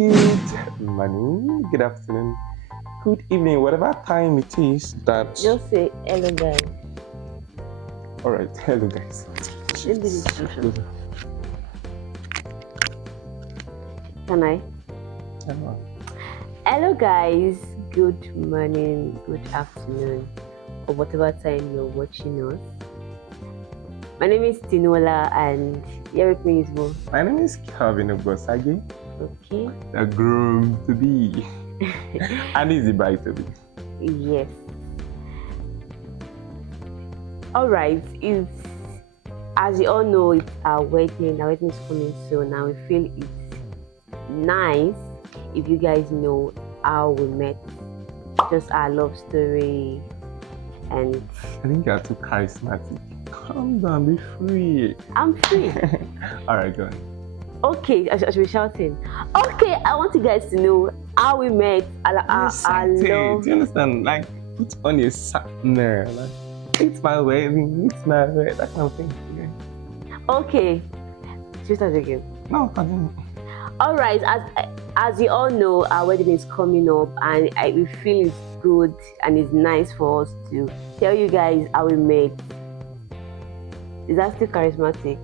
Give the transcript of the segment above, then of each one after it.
Good morning, good afternoon, good evening, whatever time it is that. Just say hello, guys. Alright, hello guys. Maybe this is Can I? Hello. Hello, guys. Good morning, good afternoon, or whatever time you're watching us. My name is Tinola, and here with me is Mo. My name is Calvin Ogbosage, Okay. the groom to be, and is the bride to be. Yes. All right. It's as you all know, it's our wedding. Our wedding is coming soon. Now we feel it's nice if you guys know how we met, just our love story, and I think you are too charismatic. Calm down, be free. I'm free. Alright, go on. Okay, I should be shouting. Okay, I want you guys to know how we met. Our Excited. love. Do you understand? Like, put on your there. Like, it's my wedding, it's my wedding, that kind of thing. Okay, should we start again? No, continue. All right, as you all know, our wedding is coming up, and we feel it's good and it's nice for us to tell you guys how we met. Is that still charismatic?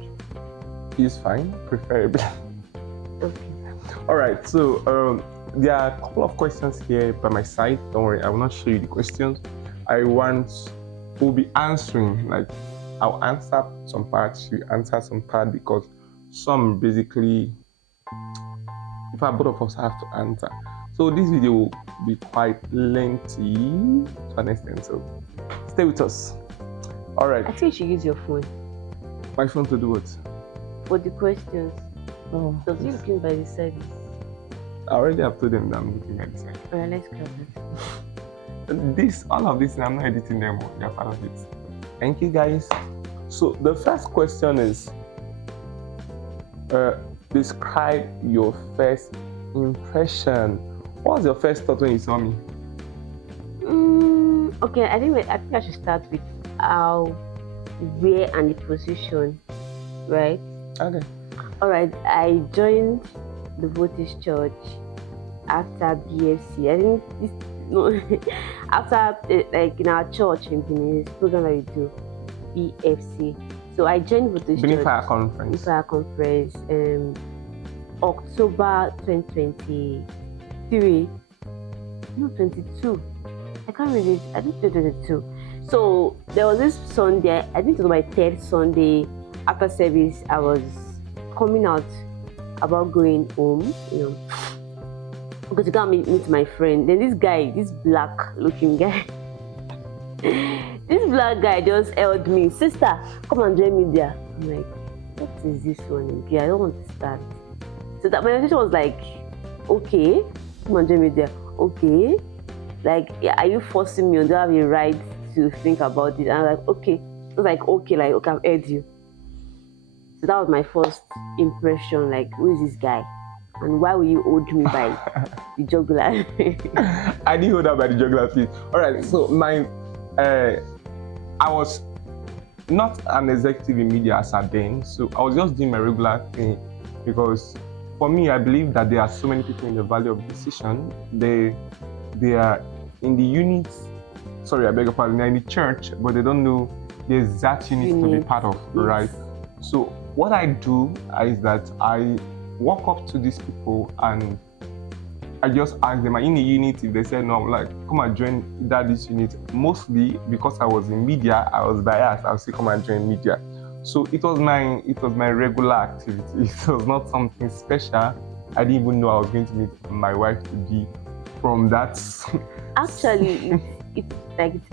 He's fine, preferably. Okay. Alright, so there are a couple of questions here by my side. Don't worry, I will not show you the questions. We'll be answering, like, I'll answer some parts, you answer some part, because some basically, in fact, both of us have to answer. So this video will be quite lengthy to an extent, so stay with us. Alright. I think you should use your phone My phone to do what? for the questions. Oh, Because you're looking by the side. I already have told them that I'm looking at it. Alright, let's grab it. All of this, I'm not editing them. You're part of it. Thank you, guys. So the first question is, describe your first impression. What was your first thought when you saw me? Okay, I think I should start with how, where, and the position, right? Okay. All right, I joined the Voltage Church after BFC. I think this after like in our church in Benin, this program that we do, BFC. So I joined Voltage Benin Church. Fire Conference. Fire Conference, October 2023. No, 22. I can't read it. I think 2022. So there was this Sunday. I think it was my third Sunday after service. I was coming out about going home, because to go and meet my friend. Then this guy, this black-looking guy, this black guy just held me. Sister, come and join me there. I'm like, what is this one? Okay, I don't want to start. So that my intention was like, okay, come and join me there. Okay, like, are you forcing me? Or do I have a right to think about it? And I'm like, okay. I was like, okay, I've heard you. So that was my first impression. Like, who is this guy? And why will you hold me by the jugular? I didn't hold up by the jugular, please. All right. So I was not an executive in media as I've been, so I was just doing my regular thing, because for me, I believe that there are so many people in the Valley of Decision. They are in the units. Sorry, I beg your pardon. They're in the church, but they don't know the exact unit to be part of, Yes. right? So what I do is that I walk up to these people and I just ask them, are you in a unit? If they say no, I'm like, come and join this unit. Mostly because I was in media, I was biased. I'll say, come and join media. So it was my regular activity. It was not something special. I didn't even know I was going to meet my wife to be from that. Actually, it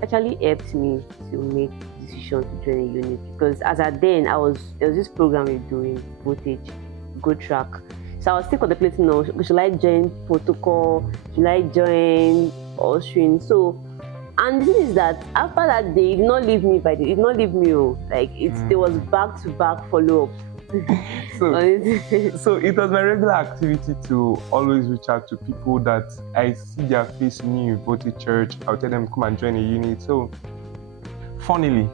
actually helped me to make the decision to join a unit, because as at then there was this program we doing, Voltage, Go Track. So I was still contemplating, should I join protocol? Should I join ushering? So, and the thing is that after that day, it did not leave me there was back-to-back follow-up. So it was my regular activity to always reach out to people that I see their face new Voltage Church. I'll tell them, come and join a unit. So funnily,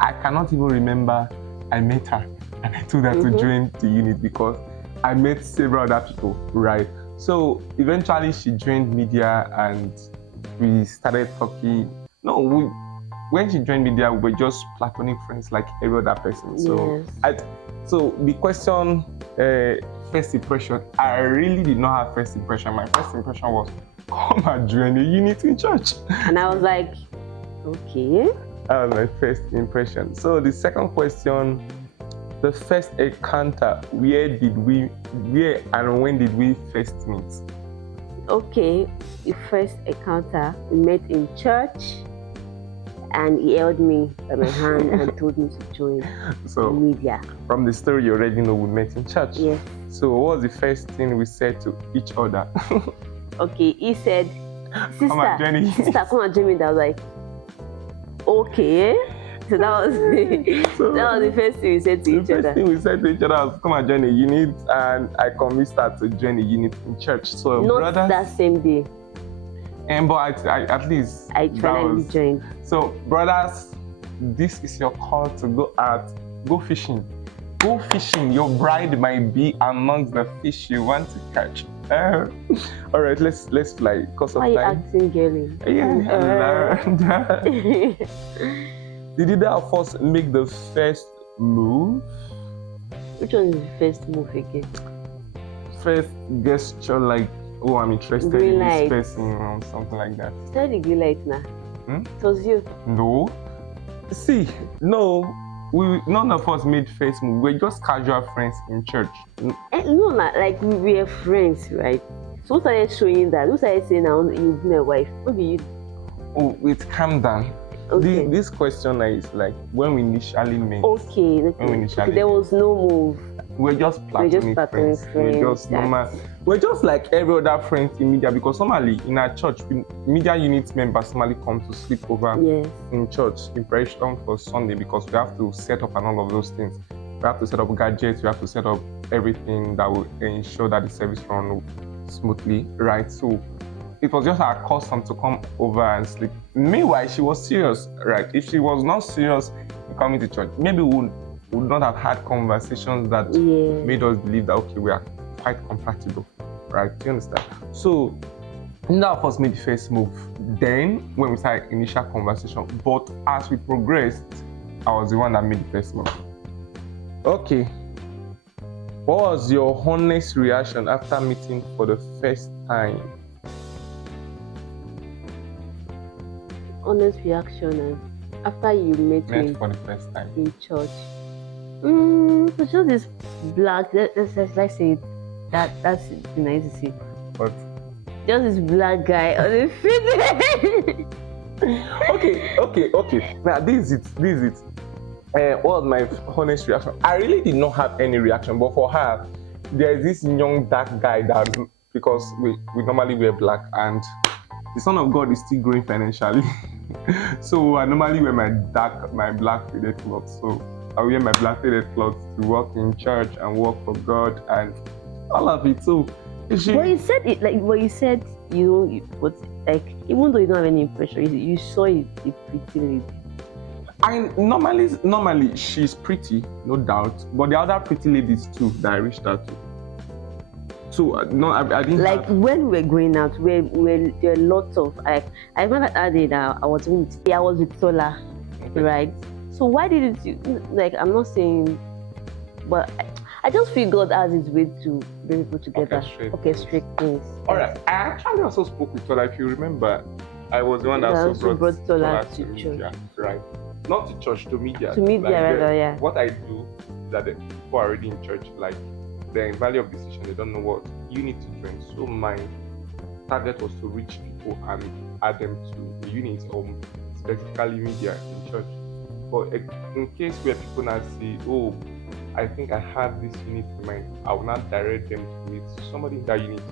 I cannot even remember I met her and I told her to join the unit, because I met several other people, right? So eventually she joined media and we started talking. No, when she joined media, we were just platonic friends like every other person. So Yes. so the question, first impression, I really did not have first impression. My first impression was, come and join a unit in church. And I was like, okay. That was my first impression. So the second question, the first encounter, where and when did we first meet? Okay, the first encounter, we met in church, and he held me by my hand and told me to join So media. from the story, you already know we met in church. Yes. So what was the first thing we said to each other? Okay, he said, Come and join me. sister, come and join me. I was like, okay. So that was the first thing we said to each The other. first thing we said to each other was, come and join a unit, and I convinced her to join a unit in church. So Not brothers, that same day. but I at least I that finally was- joined. So brothers, this is your call to go out, go fishing. Go fishing. Your bride might be amongst the fish you want to catch. All right, let's fly. Cause of Why are you time. acting girly? Yeah. Did either of us make the first move? Which one is the first move again? First gesture, like, oh, I'm interested Green in light. this person, or something like that. Start the green light now. Hmm? It was you. No. See, no, none of us made first move. We're just casual friends in church. No, like we were friends, right? So who started showing that? Who started saying now you've been a wife? What did you do? Oh, wait, calm down. Okay. This question is like when we initially met. Okay, When we initially there was no move. We're just platonic platonic friends. We're just friends, normal. We're just like every other friend in media, because normally in our church, media unit members normally come to sleep over Yes. in church in preparation for Sunday, because we have to set up and all of those things. We have to set up gadgets. We have to set up everything that will ensure that the service runs smoothly, right? So it was just our custom to come over and sleep. Meanwhile, she was serious, right? If she was not serious in coming to church, maybe we would not have had conversations that Yeah. made us believe that, okay, we are quite compatible, right? Do you understand? So neither of us made the first move then when we started initial conversation, but as we progressed, I was the one that made the first move. Okay. What was your honest reaction after meeting for the first time? Honest reaction after you met me Met for the first time. in church. It's just this black. Let's say it. That's nice to see. But Just this black guy on the field. okay. Now this is it. What was my honest reaction? I really did not have any reaction, but for her, there is this young dark guy that, because we normally wear black, and the Son of God is still growing financially. So I normally wear my black faded clothes. So I wear my black faded clothes to work in church and work for God and all of it. So But you said it like. But you said but like, even though you don't have any impression, you saw a pretty lady. I normally she's pretty, no doubt, but the other pretty ladies too that I reached out to. So no, I didn't Like have, when we were going out, there were lots of like. I remember that day that I was with Sola, right? So why didn't you like? I'm not saying, but I just feel God has His way to bring people together, orchestrate things. All right, I actually also spoke with Tola. If you remember, I was the one that Yeah, also brought Tola Tola to media, right? Not to church, to media. To media, rather, yeah. What I do is that the people are already in church, like they're in Valley of Decision, they don't know what you need to join. So my target was to reach people and add them to the unit, or specifically media in church. But in case where people now say, oh, I think I have this unit in mind, I will not direct them to meet somebody in that unit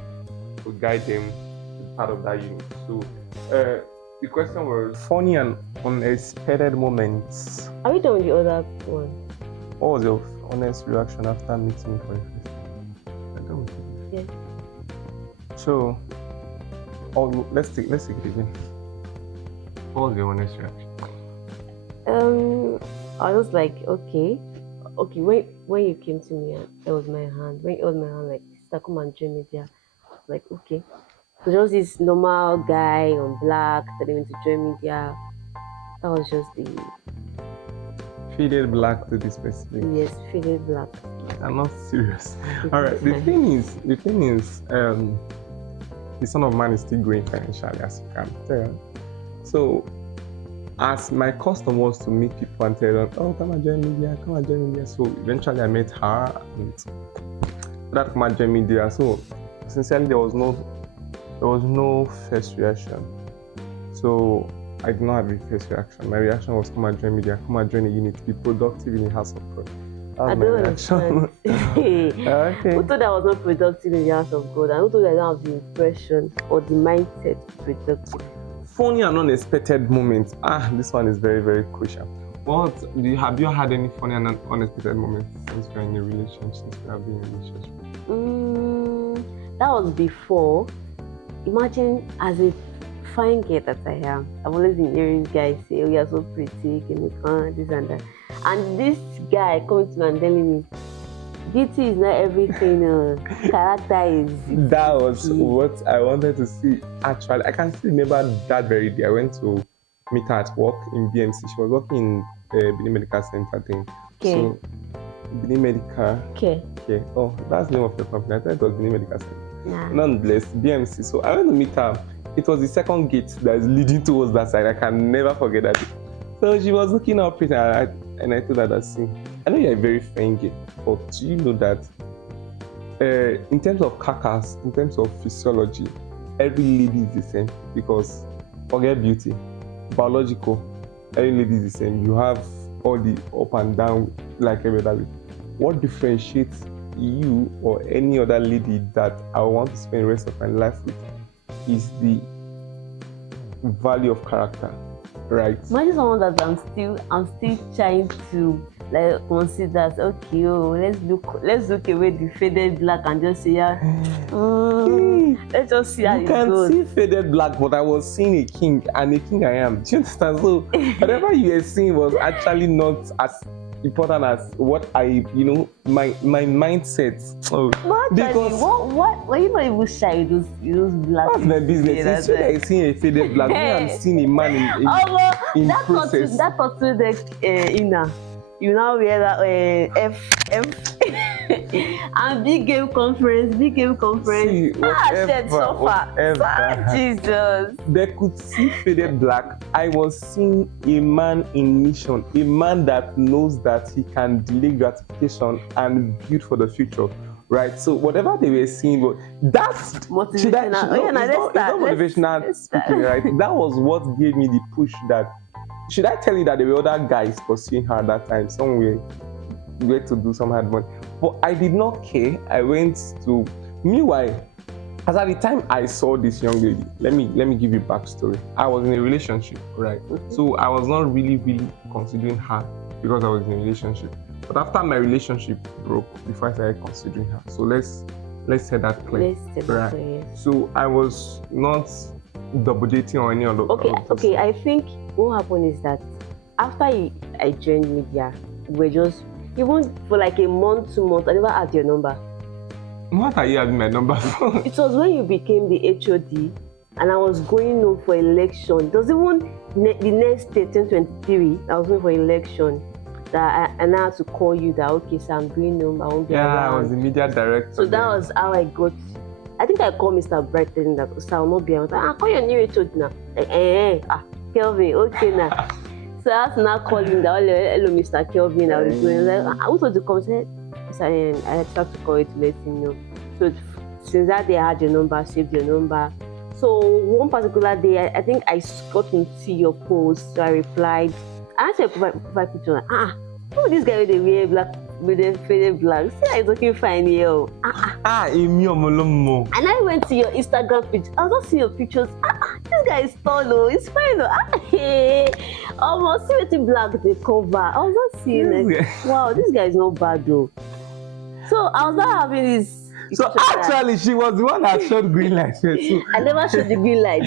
to guide them to part of that unit. So the question was funny and unexpected moments. Are we done with the other one? What was your honest reaction after meeting for the first time? I'm done with it. Yeah. So, let's take it again. What was your honest reaction? I was like, okay. When you came to me, it was my hand. When it was my hand, like, sister, come and join me there. Like, okay. So just this normal guy on black telling me to join media. That was just the Faded black to be specific. yes, feeling black. I'm not serious. All right. The thing is, the son of man is still growing financially, as you can tell. So, as my custom was to meet people and tell them, "Oh, come and join media, come and join media." So eventually, I met her, and that come and join media. So, sincerely, there was no first reaction. So I did not have a first reaction. My reaction was come and join media, come and join a unit, be productive in the house of God. I don't understand. Okay. Who thought I was not productive in the house of God? And who thought I don't have the impression or the mindset to be productive? Funny and unexpected moments. This one is very, very crucial. Have you had any funny and unexpected moments since you're in a relationship, since you have been in a relationship? That was before. Imagine as a fine girl that I am. I've always been hearing guys say, "Oh, you're so pretty, can you come, this and that." And this guy comes to me and telling me, beauty is not everything, character is. That was what I wanted to see. Actually, I can still remember that very day. I went to meet her at work in BMC. She was working in the Benin Medical Center thing. Okay. So, Benin Medical. Okay. Okay. Oh, that's the name of your company. I thought it was Benin Medical Center. Nah. Nonetheless, BMC. So I went to meet her. It was the second gate that is leading towards that side. I can never forget that. So she was looking up pretty, and I told her that, "See, I know you're a very fine girl, but do you know that in terms of carcass, in terms of physiology, every lady is the same? Because forget beauty, biological, every lady is the same. You have all the up and down like every other lady. What differentiates you or any other lady that I want to spend the rest of my life with is the value of character, right?" Imagine someone that I'm still trying to like consider. Okay, let's look away the faded black and just say, let's just see how You it can goes. see faded black, but I was seeing a king, and a king I am. Do you understand? So whatever you were seeing was actually not as important as what my mindset. Because what were you not even shy with those black? What's my business? It's I see a faded black. Me, I'm seeing a man in process. That tattoo inner. You now wear that F and big game conference. See, Shed suffer. Jesus. They could see faded black. I was seeing a man in mission, a man that knows that he can delay gratification and build for the future. Right, so whatever they were seeing, but that's motivational. It's not motivational speaking, right? That was what gave me the push. That should I tell you that there were other guys pursuing her at that time? Somewhere to do some hard money, but I did not care. I went to. Meanwhile, as at the time I saw this young lady, let me give you backstory. I was in a relationship, right? So I was not really considering her because I was in a relationship. But after my relationship broke, before I started considering her. So let's set that clear. Right. So I was not double dating or any other. Okay. I think what happened is that after I joined media, we were just even for like a month, 2 months. I never had your number. What are you having my number for? It was when you became the HOD, and I was going home for election. It was even the next day, 2023. I was going for election. That I now had to call you that, okay, so I'm going home, I won't be around. I was the media director. So that was how I got. I think I called Mr. Bright telling that, so I'll not be around. Call your new HOD now. Like, Kelvin, okay now. So I had to now call him that, hello, Mr. Kelvin, I was going. Like, I wanted to come, I had to call you to let him know. So since that day, I had your number, saved your number. So one particular day, I think I got to see your post, so I replied. I said, provide picture. Who this guy with the weird black, with the faded black? See, he's looking fine here. And I went to your Instagram page. I was just seeing your pictures. This guy is tall, he's fine. Almost see with black the cover. I was just seeing like, wow, this guy is not bad though. So I was not having this. So actually, she was the one that showed green light. I never showed the green light.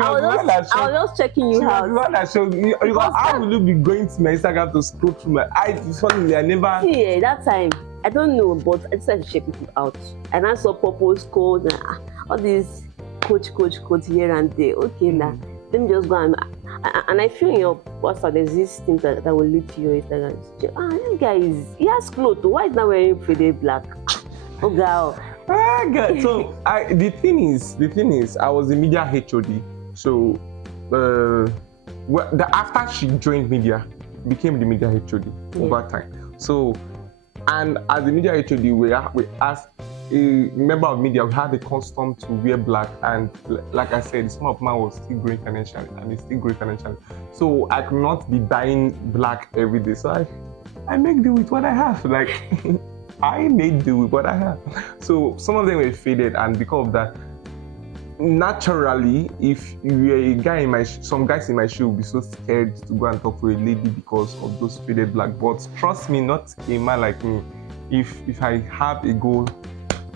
I was just checking you out. She was the one that showed me. How will you be going to my Instagram to scroll through my eyes? Suddenly, I never. See, that time, I don't know, but I decided to check people out. And I saw Purpose Code. all these coach here and there. Okay, now let me just go and I feel in your WhatsApp there's this thing that will lead to your Instagram. This guy he has clothes. Why is not wearing faded black? Oh girl. God. So the thing is, I was the media HOD. So after she joined media, became the media HOD over time. So, and as the media HOD, we asked a member of media, we had a custom to wear black, and like I said, some of mine was still growing financially, and it's still growing financially. So I could not be buying black every day. So I make do with what I have. Like I made do with what I have. So some of them were faded, and because of that, naturally, if you're a guy some guys in my shoe will be so scared to go and talk to a lady because of those faded black. But trust me, not a man like me. If I have a goal,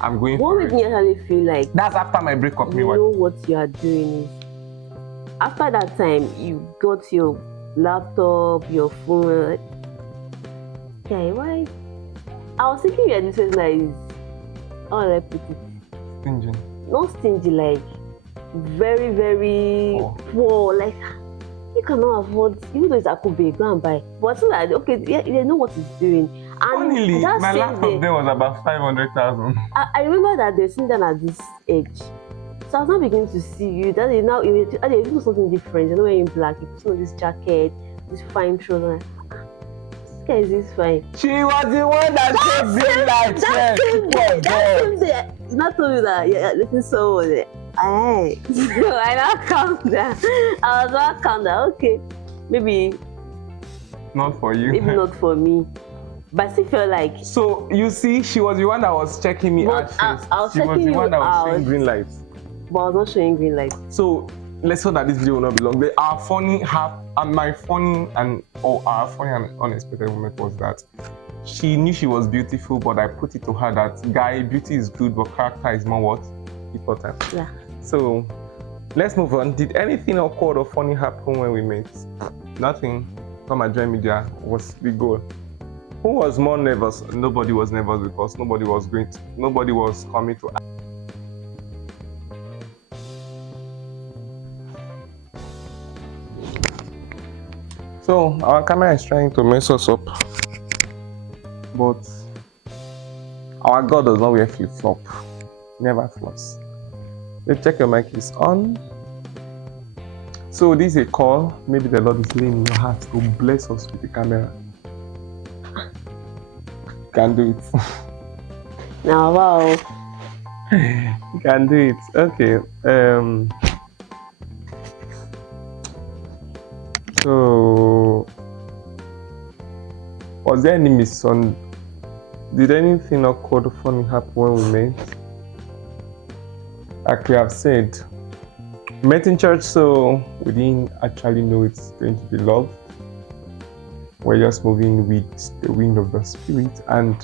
I'm going for it. What made me actually feel like that's after my breakup. You know what you are doing is after that time you got your laptop, your phone. Okay, why? I was thinking this was like, how I put it? Stingy. Not stingy, like very, very poor. Like you cannot afford, even though it's Akube, go and buy. But so that okay, they know what it's doing. And funnily, my laptop there was about 500,000. I remember that they're sitting down at this age. So I was not beginning to see you. That they now you do something different. You're not wearing black. You put on this jacket, this fine trousers. This guy is this fine. She was the one that said green light. That same day. Not told you that. Yeah, looking so there. Aye. So I now calm down. I was not calm down. Okay, maybe not for you. Maybe not for me. But I still feel like. So you see, she was the one that was checking me out first. She was the one that was showing green lights. But I was not showing green lights. So let's hope that this video will not be long. Our funny and unexpected moment was that she knew she was beautiful, but I put it to her that guy, beauty is good, but character is more what? Important. Yeah. So let's move on. Did anything awkward or funny happen when we met? Nothing. Come and join media was the goal. Who was more nervous? Nobody was nervous because nobody was coming to. So our camera is trying to mess us up, but our God does not wear flip-flop. Never flops. Let's check your mic is on. So this is a call. Maybe the Lord is laying in your heart to bless us with the camera. You can do it. Now, wow. You can do it. Okay. So, was there any did anything awkward or funny happen when we met? Like we have said, we met in church, so we didn't actually know it's going to be love. We're just moving with the wind of the Spirit, and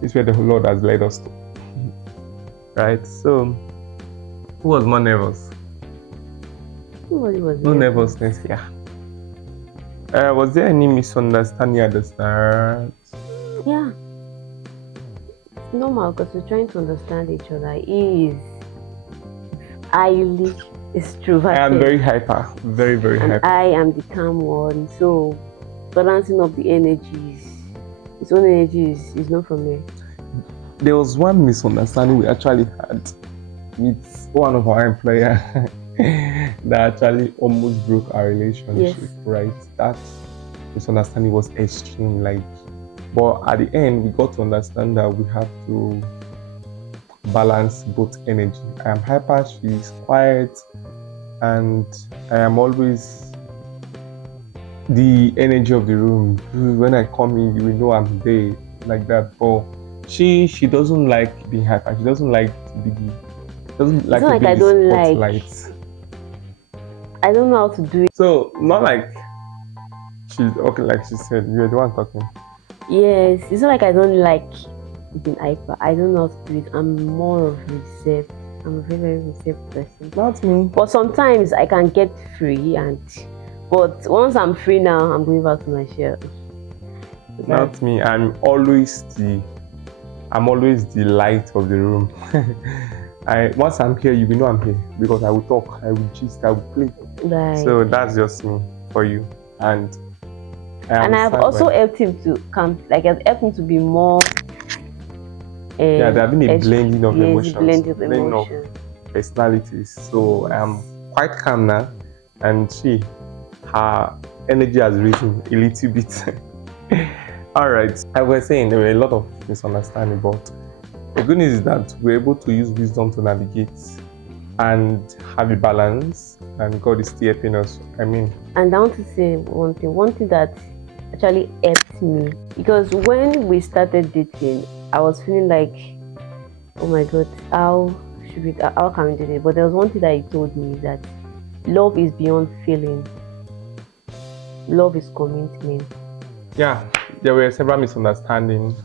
it's where the Lord has led us to. Right? So, who was more nervous? Nobody was. No nervousness here. Was there any misunderstanding at the start? Yeah. It's normal because we're trying to understand each other. He is highly extroverted. I am very hyper. Very, very and hyper. I am the calm one. So, balancing up the energies. His own energy is not from me. There was one misunderstanding we actually had with one of our employers. That actually almost broke our relationship, yes. Right? That misunderstanding was extreme, but at the end we got to understand that we have to balance both energy. I am hyper, she is quiet, and I am always the energy of the room. When I come in, you will know I'm there, like that. But she doesn't like being hyper. She doesn't like to be the spotlight. I don't know how to do it. So, not like she's okay, like she said, you're the one talking. Yes, it's not like I don't like being hyper. I don't know how to do it. I'm more of reserved. I'm a very, very reserved person. Not me. But sometimes I can get free, but once I'm free now, I'm going back to my shell. Not me. I'm always the light of the room. Once I'm here, you will know I'm here because I will talk, I will gist, I will play. Right. So that's just me for you. And I've also helped him to I've helped him to be more. Yeah, there have been a blending of emotions, blending of blending of personalities. So I'm quite calm now, and her energy has risen a little bit. All right, I was saying there were a lot of misunderstanding, but the good news is that we're able to use wisdom to navigate and have a balance, and God is still helping us. And I want to say one thing that actually helped me, because when we started dating, I was feeling like, oh my God, how can we do this? But there was one thing that he told me, that love is beyond feeling. Love is commitment. Yeah, there were several misunderstandings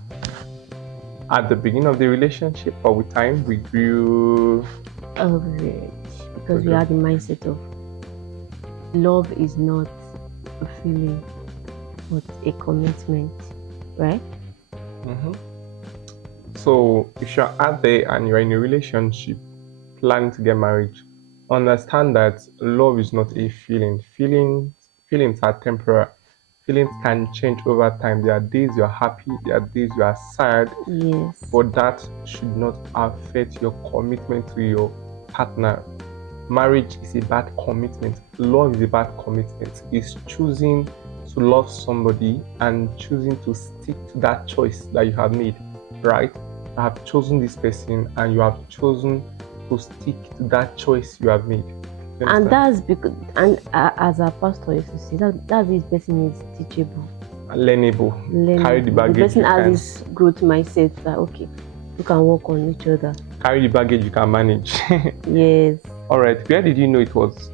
at the beginning of the relationship, but with time we grew over it, because we had the mindset of love is not a feeling but a commitment, right? So if you're out there and you're in a relationship planning to get married, understand that love is not a feeling. Feelings are temporary. Feelings can change over time. There are days you're happy, there are days you are sad. Yes. But that should not affect your commitment to your partner. Marriage is about commitment. Love is about commitment. It's choosing to love somebody and choosing to stick to that choice that you have made, right? You have chosen this person and you have chosen to stick to that choice you have made. And that's because, as a pastor used to say, that this person is teachable, learnable. Carry the baggage. The person has this growth mindset that okay, you can work on each other. Carry the baggage you can manage. Yes. All right. Where did you know it was?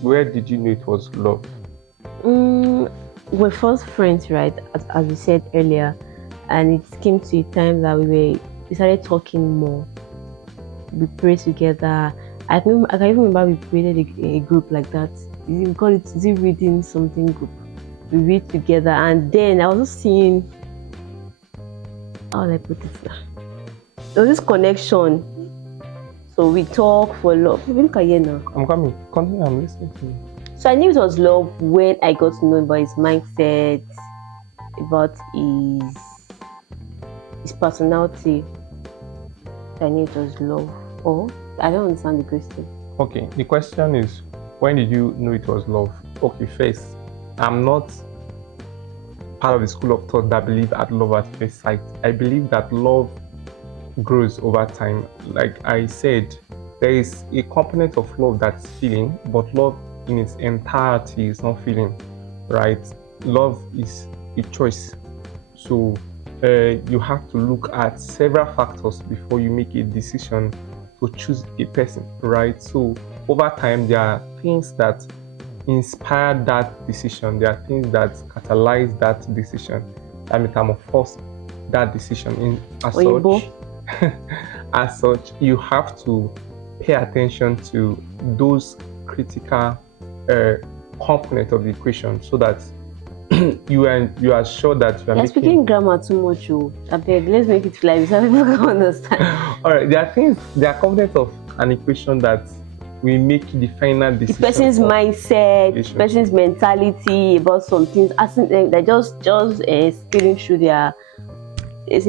Where did you know it was love? We're first friends, right? As we said earlier, and it came to a time that we started talking more. We prayed together. I can even remember we created a group like that. We call it the reading something group. We read together, and then I was just seeing, how do I put it? There was this connection. So we talk for love. Look at you now. I'm coming. Continue. I'm listening to you. So I knew it was love when I got to know about his mindset, about his personality. So I knew it was love. Oh, I don't understand the question. Okay, the question is, when did you know it was love? Okay, first, I'm not part of the school of thought that believe at love at first sight. I believe that love grows over time. Like I said, there is a component of love that's feeling, but love in its entirety is not feeling, right? Love is a choice. So you have to look at several factors before you make a decision to choose a person, right? So over time, there are things that inspire that decision. There are things that catalyze that decision, that metamorphose that decision. As such, you have to pay attention to those critical components of the equation, so that you are sure that you are speaking grammar too much. Let's make it fly so people can understand. All right, there are components of an equation that we make the final decision. The person's mindset, the person's mentality about some things. They're just speaking through their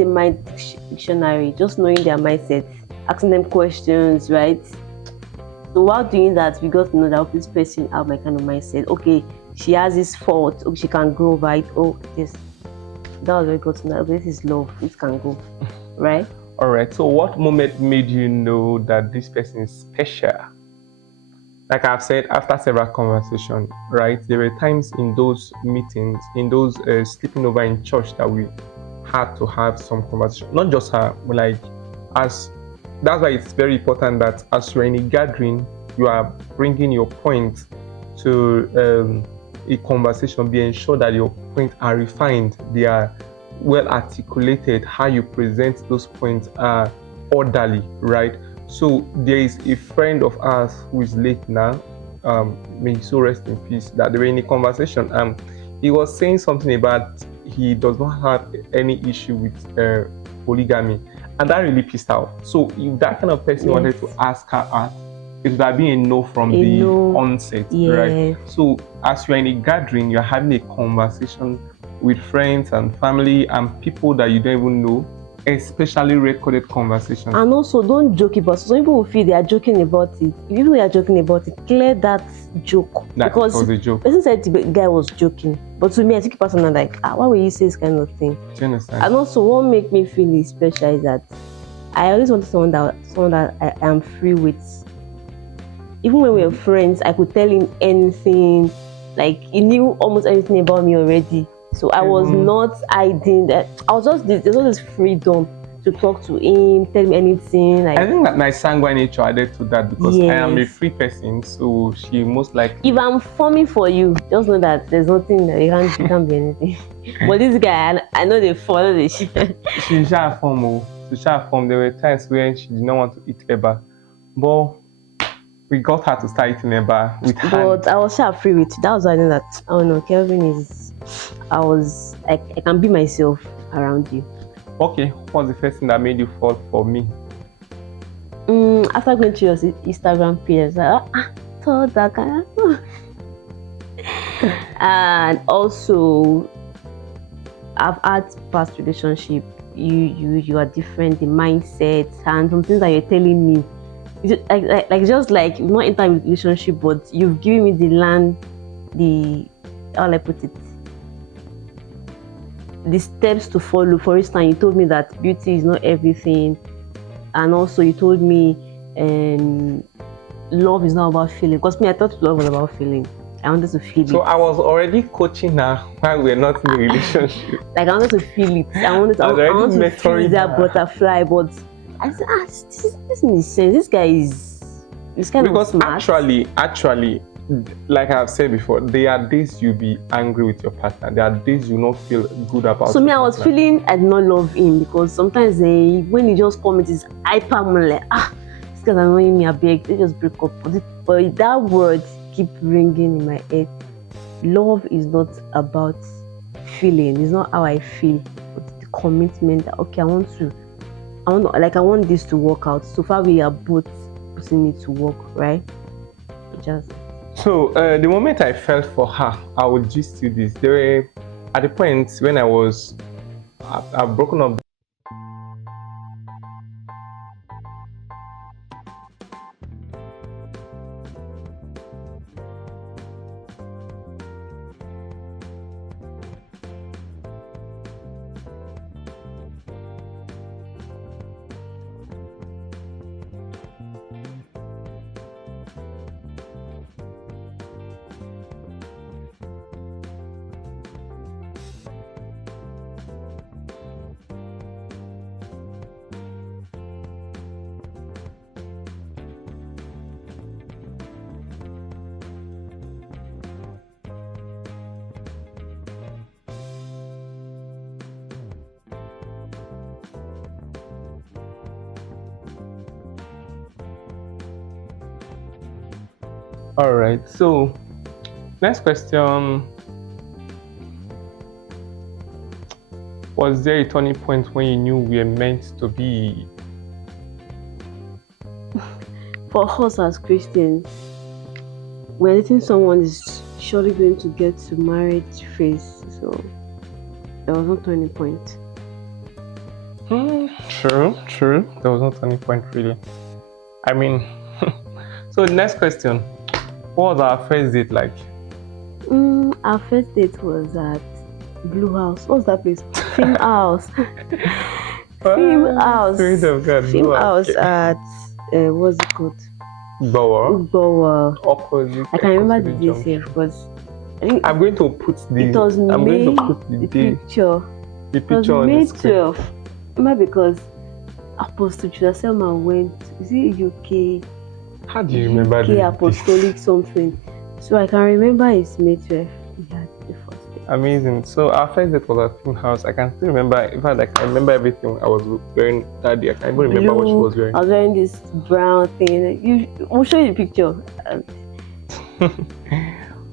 mind dictionary, just knowing their mindset, asking them questions, right? So while doing that, we got to know that this person has my kind of mindset. Okay, she has this fault. Okay, she can grow, right? Oh, yes. That was very good to know. This is love. It can go, right? All right. So what moment made you know that this person is special? Like I've said, after several conversations, right? There were times in those meetings, in those sleeping over in church, that we had to have some conversation. Not just her, but that's why it's very important that as you're in a gathering, you are bringing your point to a conversation. Be ensured that your points are refined, they are well articulated, how you present those points are orderly, right? So there is a friend of ours who is late now, may he so rest in peace, that they were in a conversation. He was saying something about he does not have any issue with polygamy, And that really pissed her off. So if that kind of person wanted to ask her out, it would have been a no from the onset, right? So as you're in a gathering, you're having a conversation with friends and family and people that you don't even know, especially recorded conversations. And also, don't joke about it. Some people will feel they are joking about it. If people are joking about it, clear that joke. Because was a joke. Person said the guy was joking. But to me, I think person are like, why will you say this kind of thing? Do you understand? And also, what make me feel special is that I always wanted someone that I am free with. Even when we were friends, I could tell him anything. Like, he knew almost anything about me already. So I was not hiding that. I was just there's all this freedom to talk to him, tell me anything. Like, I think that my sanguine nature added to that because I am a free person. So she most likely. If I'm forming for you, just know that there's nothing that you can't be anything. But this guy, I know they follow this. She shall form. There were times when she did not want to eat eba, but we got her to start eating eba with her. But I was free with it. That was why I know that. Oh no, Kelvin is. I can be myself around you. Okay, what was the first thing that made you fall for me? After going to your Instagram page, I was like, thought that kind of. And also, I've had past relationship. You are different, the mindset and some things that you're telling me. Just like not enter a relationship, but you've given me how will I put it? The steps to follow. For instance, you told me that beauty is not everything, and also you told me love is not about feeling. Because me, I thought love was about feeling. I wanted to feel it. So I was already coaching her while we're not in a relationship. Like I wanted to feel it. I wanted to feel that butterfly, but I said, this makes sense. This guy is kind of smart. Actually, like I've said before, there are days you'll be angry with your partner. There are days you not feel good about. So me, I was feeling I did not love him because sometimes when he just comments, it's hyper. I'm like, this guy's annoying me. I beg, they just break up. But that word keep ringing in my head. Love is not about feeling. It's not how I feel, but the commitment that I want this to work out. So far, we are both putting it to work, right? So the moment I felt for her, I would just do this. There were at the point when I've broken up. All right, so next question. Was there a turning point when you knew we were meant to be? For us as Christians, when dating someone is surely going to get to marriage phase, so there was no turning point. True. There was no turning point really. I mean, so the next question. What was our first date like? Our first date was at Blue House. What's that place? Film House. Film House. Film House at what's it called? Bower. Opposite. I can remember the days here because I think I'm going to put the. It was I'm May, going to put the picture. The picture on May the screen. 12th. Remember because Apostle Chudaselma went. Is it UK? How do you remember UK Apostolic something? So I can remember it's May 12th. We had the first day. Amazing. So our first date was at Film House. I can still remember. In fact, I remember everything I was wearing that day. I can't even remember what she was wearing. I was wearing this brown thing. We'll show you the picture.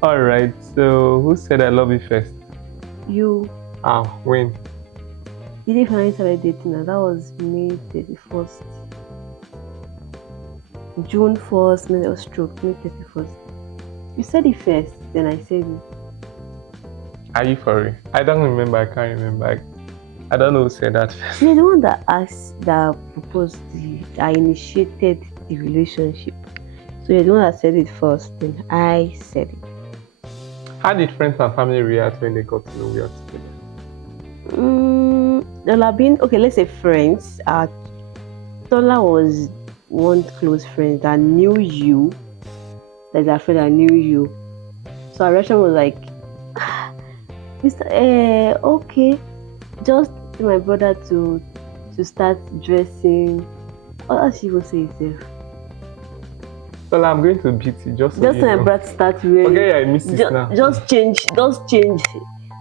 All right. So who said I love you first? You. When? the day finally started dating, and that was May 31st. June 1st, May was stroke, May 31st. You said it first, then I said it. Are you for real? I don't remember. I can't remember. I don't know who said that first. You're the one that asked, that proposed, that initiated the relationship. So you're the one that said it first, then I said it. How did friends and family react when they got to know we are together? There have been, okay, let's say friends. Tola was one close friend that knew you, like that friend that knew you. So our reaction was like, Mr. Okay, just tell my brother to start dressing. What else she will say itself? Well, I'm going to beat you just so Just you tell my know. brother to start wearing. Okay, I miss it now. Just change.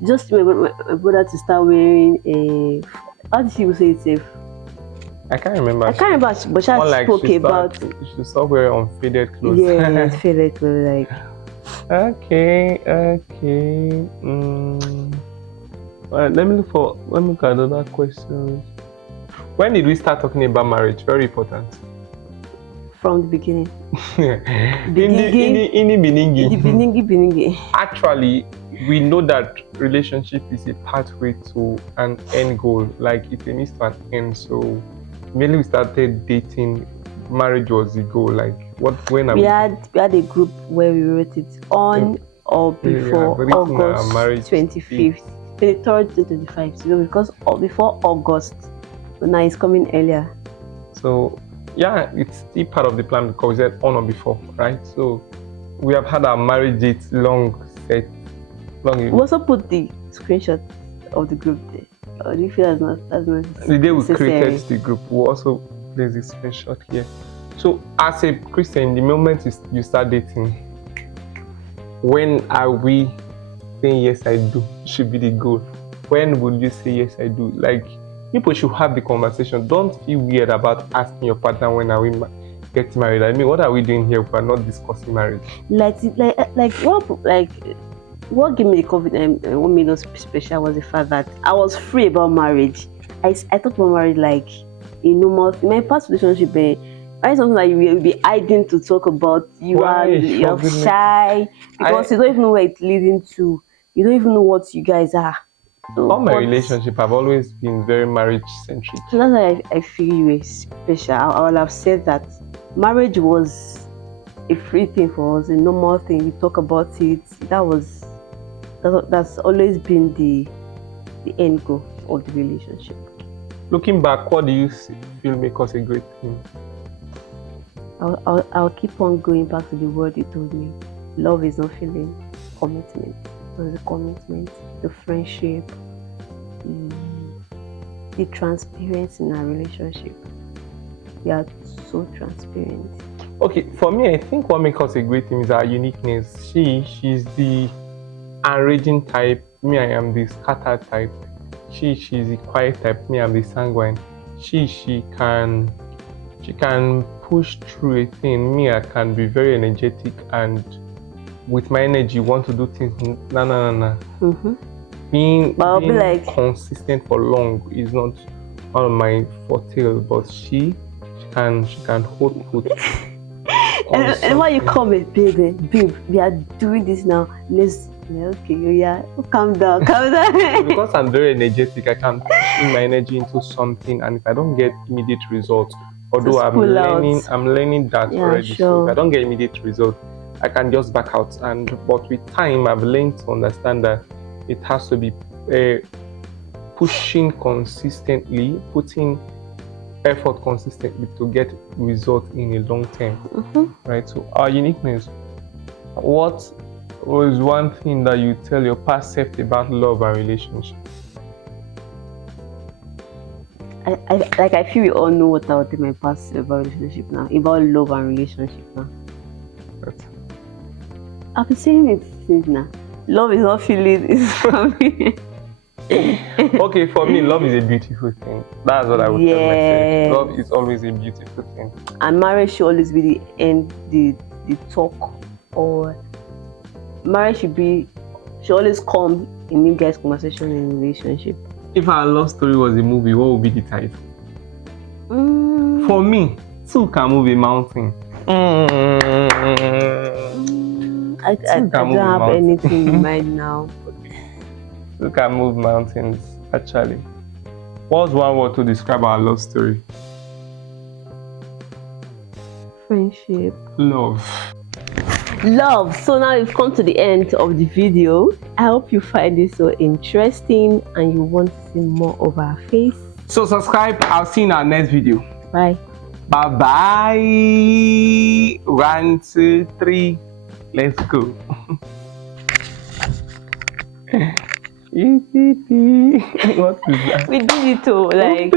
Just my brother to start wearing a. How did she will say itself? I can't remember. I can't remember, but she More like spoke about. She stop wearing unfaded clothes. Yeah, faded clothes, like. Okay. Well, let me look at other questions. When did we start talking about marriage? Very important. From the beginning. In the beginning. Actually, we know that relationship is a pathway to an end goal. Like it's a means to an end. So mainly we started dating. Marriage was the goal. Like we had a group where we wrote it on or before August 25th, 23rd to 25th. So because before August, but now it's coming earlier. So yeah, it's still part of the plan because we said on or before, right? So we have had our marriage date long ago. We also put the screenshot of the group there. Or do you feel that's not the day we necessary? created the group, we also place the screenshot here. So as a Christian, the moment you start dating, when are we saying yes I do? Should be the goal. When will you say yes I do? Like people should have the conversation. Don't feel weird about asking your partner when are we getting married. I mean, what are we doing here if we're not discussing marriage? What gave me the confidence and what made us special was the fact that I was free about marriage. I talked about marriage like in my past relationship. Why something that you will be hiding to talk about? You're shy because you don't even know where it's leading to. You don't even know what you guys are. So, all my relationships have always been very marriage centric. So that's why I feel you were special. I would have said that marriage was a free thing for us, a normal thing. We talk about it. That's always been the end goal of the relationship. Looking back, what do you feel make us a great team? I'll keep on going back to the word you told me. Love is not feeling, commitment. The commitment, the friendship, the transparency in our relationship. We are so transparent. Okay, for me, I think what makes us a great team is our uniqueness. She's the enraging type. Me, I am the scattered type. She's the quiet type. Me, I'm the sanguine. She can push through a thing. Me, I can be very energetic and with my energy want to do things. Nah. Mm-hmm. Being consistent for long is not one of my forte, but she can hold put. and why you call me babe, we are doing this now. Calm down. Because I'm very energetic, I can put my energy into something, and if I don't get immediate results, although I'm learning that already. Sure. So if I don't get immediate results, I can just back out. But with time, I've learned to understand that it has to be pushing consistently, putting effort consistently to get results in a long term. Mm-hmm. Right? So our uniqueness. What was one thing that you tell your past self about love and relationship? I feel we all know what I would tell my past about relationship now, about love and relationship now. Right. I've been saying it since now. Love is not feeling, it's for me. Okay, for me, love is a beautiful thing. That's what I would tell myself. Love is always a beautiful thing. And marriage should always be the end, the talk, or marriage should always come in you guys' conversation in relationship. If our love story was a movie, what would be the title? For me, two can move a mountain. I don't have anything in mind now. Two can move mountains, actually. What's one word to describe our love story? Friendship. Love. So now we've come to the end of the video. I hope you find this so interesting and you want to see more of our face. So subscribe. I'll see you in our next video. Bye. Bye bye. 1, 2, 3. Let's go. What is that? We did it too, like.